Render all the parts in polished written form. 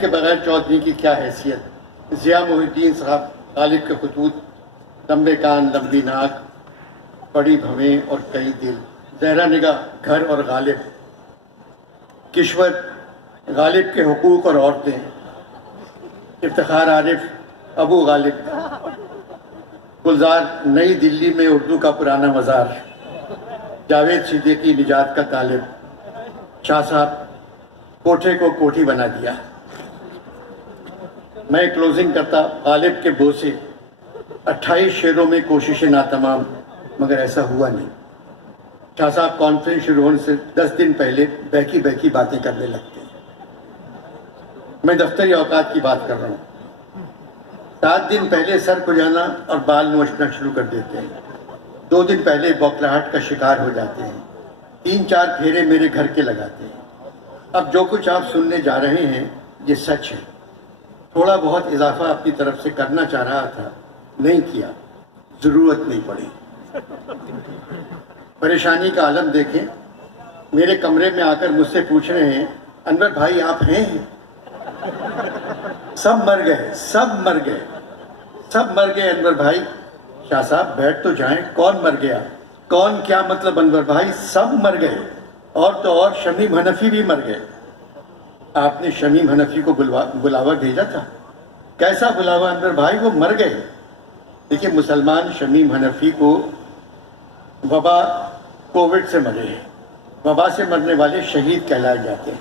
के बगैर चौधरी की क्या हैसियत। ज़िया मोहिद्दीन साहब, गालिब के खतूत, लंबे कान लंबी नाक, बड़ी भवें और कई दिल, ज़हरा निगाह घर और गालिब, किश्वर, गालिब के हुकूक और औरतें, इफ्तिखार आरिफ, अबू गालिब, गुलजार, नई दिल्ली में उर्दू का पुराना मज़ार, जावेद सिद्दीकी, निजात का तालिब, शाह साहब, कोठे को कोठी बना दिया। मैं क्लोजिंग करता गालिब के बोसे, 28 शेरों में कोशिशें नातमाम, मगर ऐसा हुआ नहीं। शाह साहब कॉन्फ्रेंस शुरू होने से 10 दिन पहले बहकी बहकी बातें करने लगते हैं। मैं दफ्तरी औकात की बात कर रहा हूँ। 7 दिन पहले सर खुजाना और बाल नोचना शुरू कर देते हैं। 2 दिन पहले बौखलाहट का शिकार हो जाते हैं। 3-4 फेरे मेरे घर के लगाते हैं। अब जो कुछ आप सुनने जा रहे हैं ये सच है। थोड़ा बहुत इजाफा अपनी तरफ से करना चाह रहा था, नहीं किया, ज़रूरत नहीं पड़ी। परेशानी का आलम देखें। मेरे कमरे में आकर मुझसे पूछ रहे हैं, अनवर भाई आप हैं? सब मर गए, सब मर गए, सब मर गए अनवर भाई। शाह साहब बैठ तो जाएं, कौन मर गया? कौन क्या मतलब अनवर भाई? सब मर गए, और तो और शमीम हनफी भी मर गए। आपने शमीम हनफी को बुलावा भेजा था? कैसा बुलावा अनवर भाई? वो मर गए। देखिए, मुसलमान शमीम हनफी को वबा कोविड से मरे हैं। वबा से मरने वाले शहीद कहलाए जाते हैं।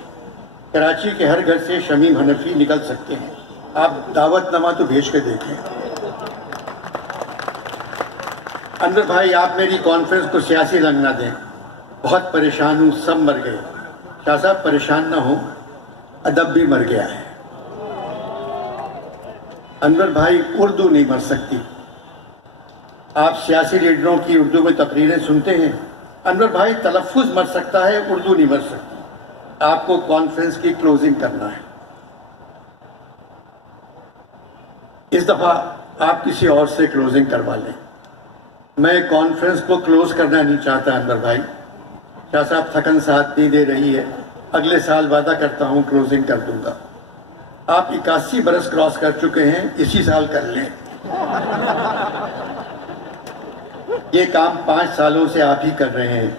कराची के हर घर से शमीम हनफी निकल सकते हैं। आप दावतनामा तो भेज के देखें। अनवर भाई आप मेरी कॉन्फ्रेंस को सियासी रंग ना दें। बहुत परेशान हूँ, सब मर गए। शाह साहब परेशान ना हो, अदब भी मर गया है। अनवर भाई उर्दू नहीं मर सकती। आप सियासी लीडरों की उर्दू में तकरीरें सुनते हैं। अनवर भाई तलफ़ुज़ मर सकता है, उर्दू नहीं मर सकती। आपको कॉन्फ्रेंस की क्लोजिंग करना है। इस दफ़ा आप किसी और से क्लोजिंग करवा लें। मैं कॉन्फ्रेंस को क्लोज करना नहीं चाहता अनवर भाई। शाह साहब थकन साथ नहीं दे रही है। अगले साल वादा करता हूँ क्लोजिंग कर दूंगा। आप 81 बरस क्रॉस कर चुके हैं, इसी साल कर लें। ये काम 5 सालों से आप ही कर रहे हैं।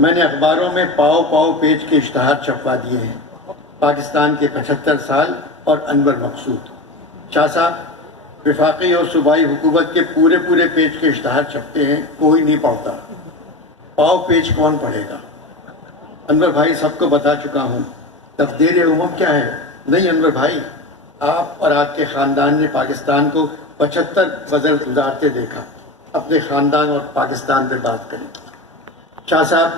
मैंने अखबारों में पाव पाव पेज के इश्तहार छपवा दिए हैं। पाकिस्तान के 75 साल और अनवर मकसूद। शाह साहब वफाकी और सूबाई हुकूमत के पूरे पूरे पेज के इश्तहार छपते हैं, कोई नहीं पढ़ता। पाव पेज कौन पढ़ेगा? अनवर भाई सबको बता चुका हूँ। तकदीर उम्म क्या है? नहीं अनवर भाई, आप और आपके ख़ानदान ने पाकिस्तान को 75 वज़र गुजारते देखा। अपने ख़ानदान और पाकिस्तान पर बात करें। शाह साहब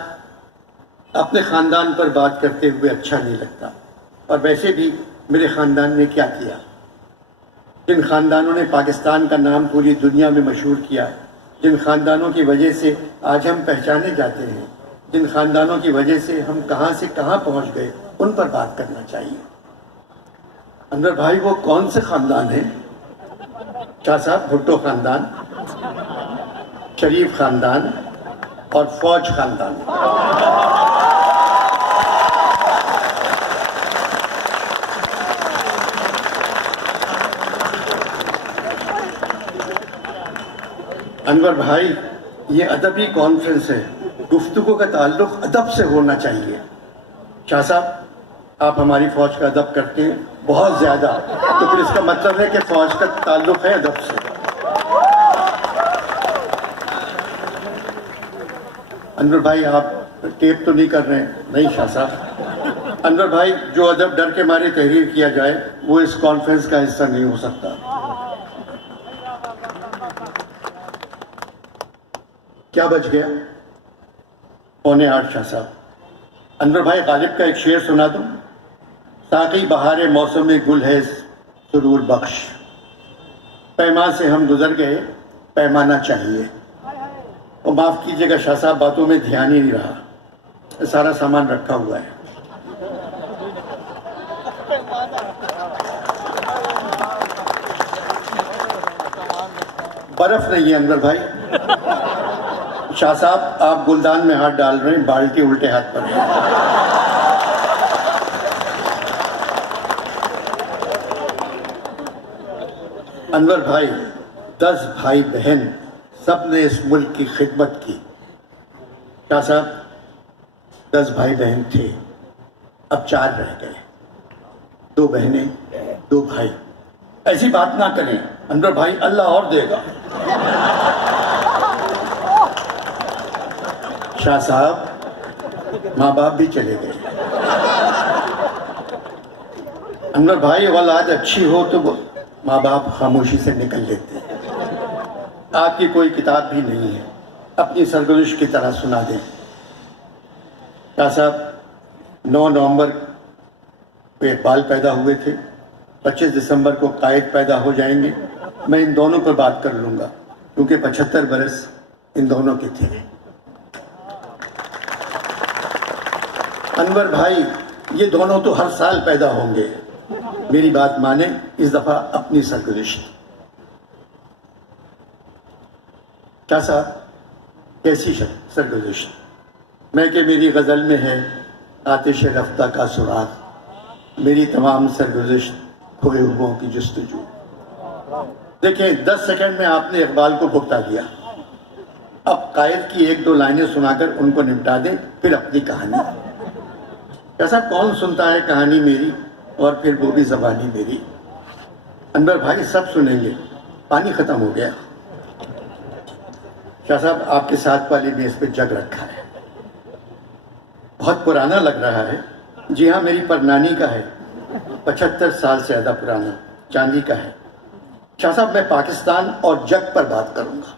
अपने ख़ानदान पर बात करते हुए अच्छा नहीं लगता। और वैसे भी मेरे ख़ानदान ने क्या किया? जिन ख़ानदानों ने पाकिस्तान का नाम पूरी दुनिया में मशहूर किया, जिन ख़ानदानों की वजह से आज हम पहचाने जाते हैं, जिन ख़ानदानों की वजह से हम कहाँ से कहाँ पहुँच गए, उन पर बात करना चाहिए। अनवर भाई वो कौन से ख़ानदान हैं? शाह साहब भुट्टो ख़ानदान, शरीफ ख़ानदान और फौज ख़ानदान। अनवर भाई ये अदबी कॉन्फ्रेंस है, गुफ्तगू का ताल्लुक अदब से होना चाहिए। शाह साहब आप हमारी फ़ौज का अदब करते हैं बहुत ज़्यादा, तो फिर इसका मतलब है कि फ़ौज का ताल्लुक है अदब से। अनवर भाई आप टेप तो नहीं कर रहे हैं? नहीं शाह साहब। अनवर भाई जो अदब डर के मारे तहरीर किया जाए वो इस कॉन्फ्रेंस का हिस्सा नहीं हो सकता। क्या बच गया? 7:45 शाह साहब। अनवर भाई गालिब का एक शेर सुना दूं? साकी बहारे मौसम में गुल है सुरूर बख्श, पैमा से हम गुजर गए, पैमाना चाहिए। और माफ़ कीजिएगा शाह साहब, बातों में ध्यान ही नहीं रहा। सारा सामान रखा हुआ है। बर्फ नहीं है अनवर भाई। शाह साहब आप गुलदान में हाथ डाल रहे हैं, बाल्टी उल्टे हाथ पर है। अनवर भाई, 10 भाई बहन सब ने इस मुल्क की खिदमत की। क्या साहब, 10 भाई बहन थे, अब 4 रह गए, 2 बहनें 2 भाई। ऐसी बात ना करें अनवर भाई, अल्लाह और देगा। शाह साहब, माँ बाप भी चले गए। अनवर भाई, औलाद अच्छी हो तो माँ बाप खामोशी से निकल लेते हैं। आपकी कोई किताब भी नहीं है, अपनी सरगुज़िश्त की तरह सुना दें। क्या साहब, 9 नवंबर को इकबाल पैदा हुए थे, 25 दिसंबर को कायद पैदा हो जाएंगे। मैं इन दोनों पर बात कर लूँगा क्योंकि 75 बरस इन दोनों के थे। अनवर भाई, ये दोनों तो हर साल पैदा होंगे। मेरी बात माने, इस दफा अपनी सरगुज़िश्त। क्या साहब, कैसी सरगुज़िश्त? मैं कि मेरी गज़ल में है आतिश रफ्ता का सुराग, मेरी तमाम सरगुज़िश्त खोए हुओं की जुस्तजू। देखें, 10 सेकंड में आपने इकबाल को भुगता दिया। अब कायद की 1-2 लाइनें सुनाकर उनको निपटा दें, फिर अपनी कहानी। कैसा कौन सुनता है कहानी मेरी, और फिर वो भी ज़बानी मेरी। अनवर भाई, सब सुनेंगे, पानी ख़त्म हो गया। शाह साहब, आपके साथ वाली मेज़ पे जग रखा है, बहुत पुराना लग रहा है। जी हाँ, मेरी परनानी का है, 75 साल से ज़्यादा पुराना, चांदी का है। शाह साहब, मैं पाकिस्तान और जग पर बात करूंगा।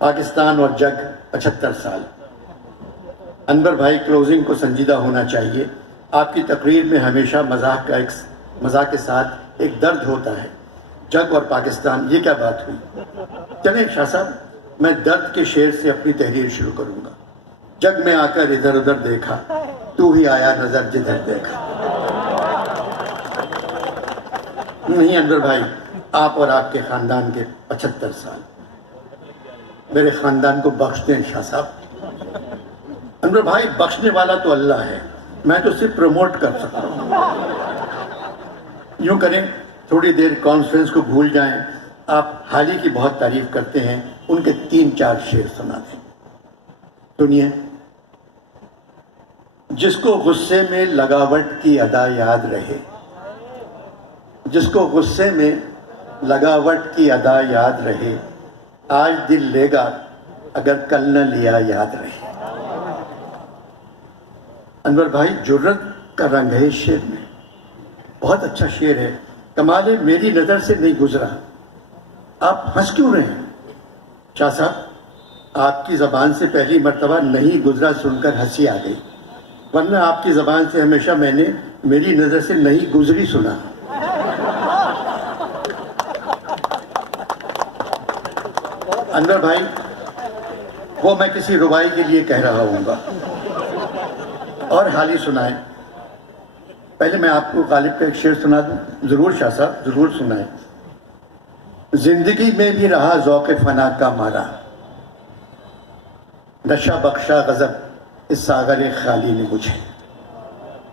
पाकिस्तान और जग, 75 साल। अनवर भाई, क्लोजिंग को संजीदा होना चाहिए। आपकी तकरीर में हमेशा मजाक के साथ एक दर्द होता है। जग और पाकिस्तान, ये क्या बात हुई? चलें शाह साहब, मैं दर्द के शेर से अपनी तहरीर शुरू करूंगा। जग में आकर इधर उधर देखा, तू ही आया नजर जिधर देखा। नहीं अनवर भाई, आप और आपके खानदान के 75 साल मेरे खानदान को बख्श दें शाह साहब। अनवर भाई, बख्शने वाला तो अल्लाह है, मैं तो सिर्फ प्रमोट कर सकता हूँ। यूं करें, थोड़ी देर कॉन्फ्रेंस को भूल जाएं। आप हाली की बहुत तारीफ करते हैं, उनके 3-4 शेर सुना दें। सुनिए। जिसको गुस्से में लगावट की अदा याद रहे, जिसको गुस्से में लगावट की अदा याद रहे, आज दिल लेगा अगर कल न लिया याद रहे। अनवर भाई, जुर्रत का रंग है इस शेर में, बहुत अच्छा शेर है। कमाल है, मेरी नज़र से नहीं गुजरा। आप हंस क्यों रहे हैं? शाह साहब, आपकी ज़बान से पहली मर्तबा नहीं गुजरा सुनकर हंसी आ गई, वरना आपकी ज़बान से हमेशा मैंने मेरी नज़र से नहीं गुजरी सुना। अनवर भाई, वो मैं किसी रुबाई के लिए कह रहा हूँगा। और हाल ही सुनाए। पहले मैं आपको गालिब का एक शेर सुना दूँ। ज़रूर शाह साहब, ज़रूर सुनाए। जिंदगी में भी रहा ज़ौक़ फ़ना का मारा, नशा बख्शा गज़ब इस सागर खाली ने मुझे।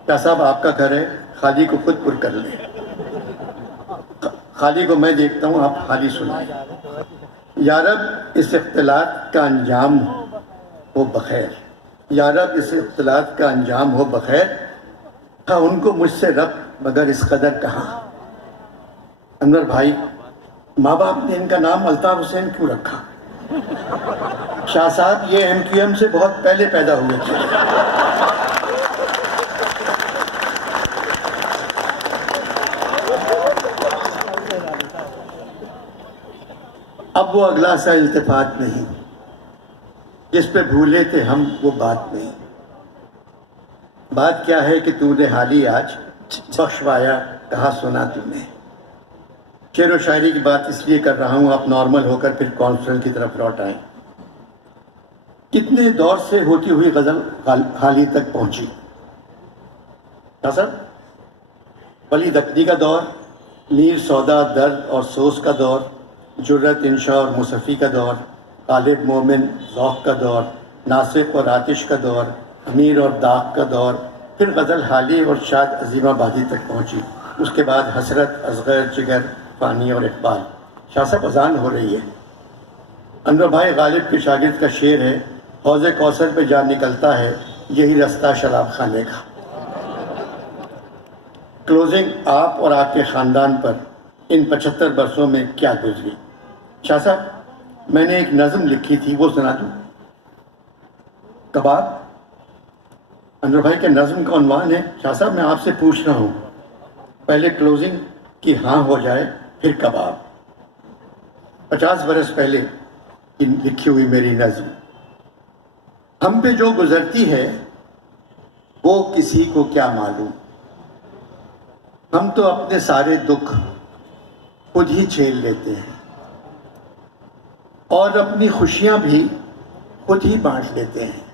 क्या साहब, आपका घर है, खाली को खुद पुर कर ले। खाली को मैं देखता हूँ, आप खाली सुनाए। या रब इस इख्तिलात का अंजाम हो बखैर, या रब इस इख्तिलात का अंजाम हो बखैर, था उनको मुझसे रब मगर इस कदर कहाँ। अनवर भाई, माँ बाप ने इनका नाम अल्ताफ हुसैन क्यों रखा? शाह साहब, ये MQM से बहुत पहले पैदा हुए थे। अब वो अगला सा इल्तिफात नहीं, जिस पे भूले थे हम वो बात नहीं। बात क्या है कि तूने हाली आज बख्शवाया, कहा सुना तूने। शेर व शायरी की बात इसलिए कर रहा हूँ, आप नॉर्मल होकर फिर कॉन्फ्रेंस की तरफ लौट आए। कितने दौर से होती हुई गज़ल हाली तक पहुंची? क्या सर? वली दक्नी का दौर, मीर सौदा दर्द और सोस का दौर, जुर्रत इंशा और मुसफ़ी का दौर, गालिब मोमिन ज़ौक़ का दौर, नासिक और आतिश का दौर, अमीर और दाग का दौर, फिर गज़ल हाली और शाद अजीमाबादी तक पहुँची। उसके बाद हसरत, असगर, जिगर, फ़ानी और इकबाल। शाह साहब अजान हो रही है। अनवर भाई गालिब के शागिर्द का शेर है, हौज़े कौसर पे जा निकलता है यही रास्ता शराब खाने का। क्लोजिंग आप और आपके ख़ानदान पर इन 75 बरसों में क्या गुजरी। शाह साहब, मैंने एक नज़म लिखी थी, वो सुना दूँ? कबाब। अनवर भाई के नज़म का उन्वान है। शाह साहब, मैं आपसे पूछ रहा हूँ, पहले क्लोजिंग की हाँ हो जाए फिर कबाब। 50 बरस पहले लिखी हुई मेरी नज़म। हम पे जो गुजरती है वो किसी को क्या मालूम, हम तो अपने सारे दुख खुद ही झेल लेते हैं और अपनी खुशियां भी खुद ही बांट लेते हैं।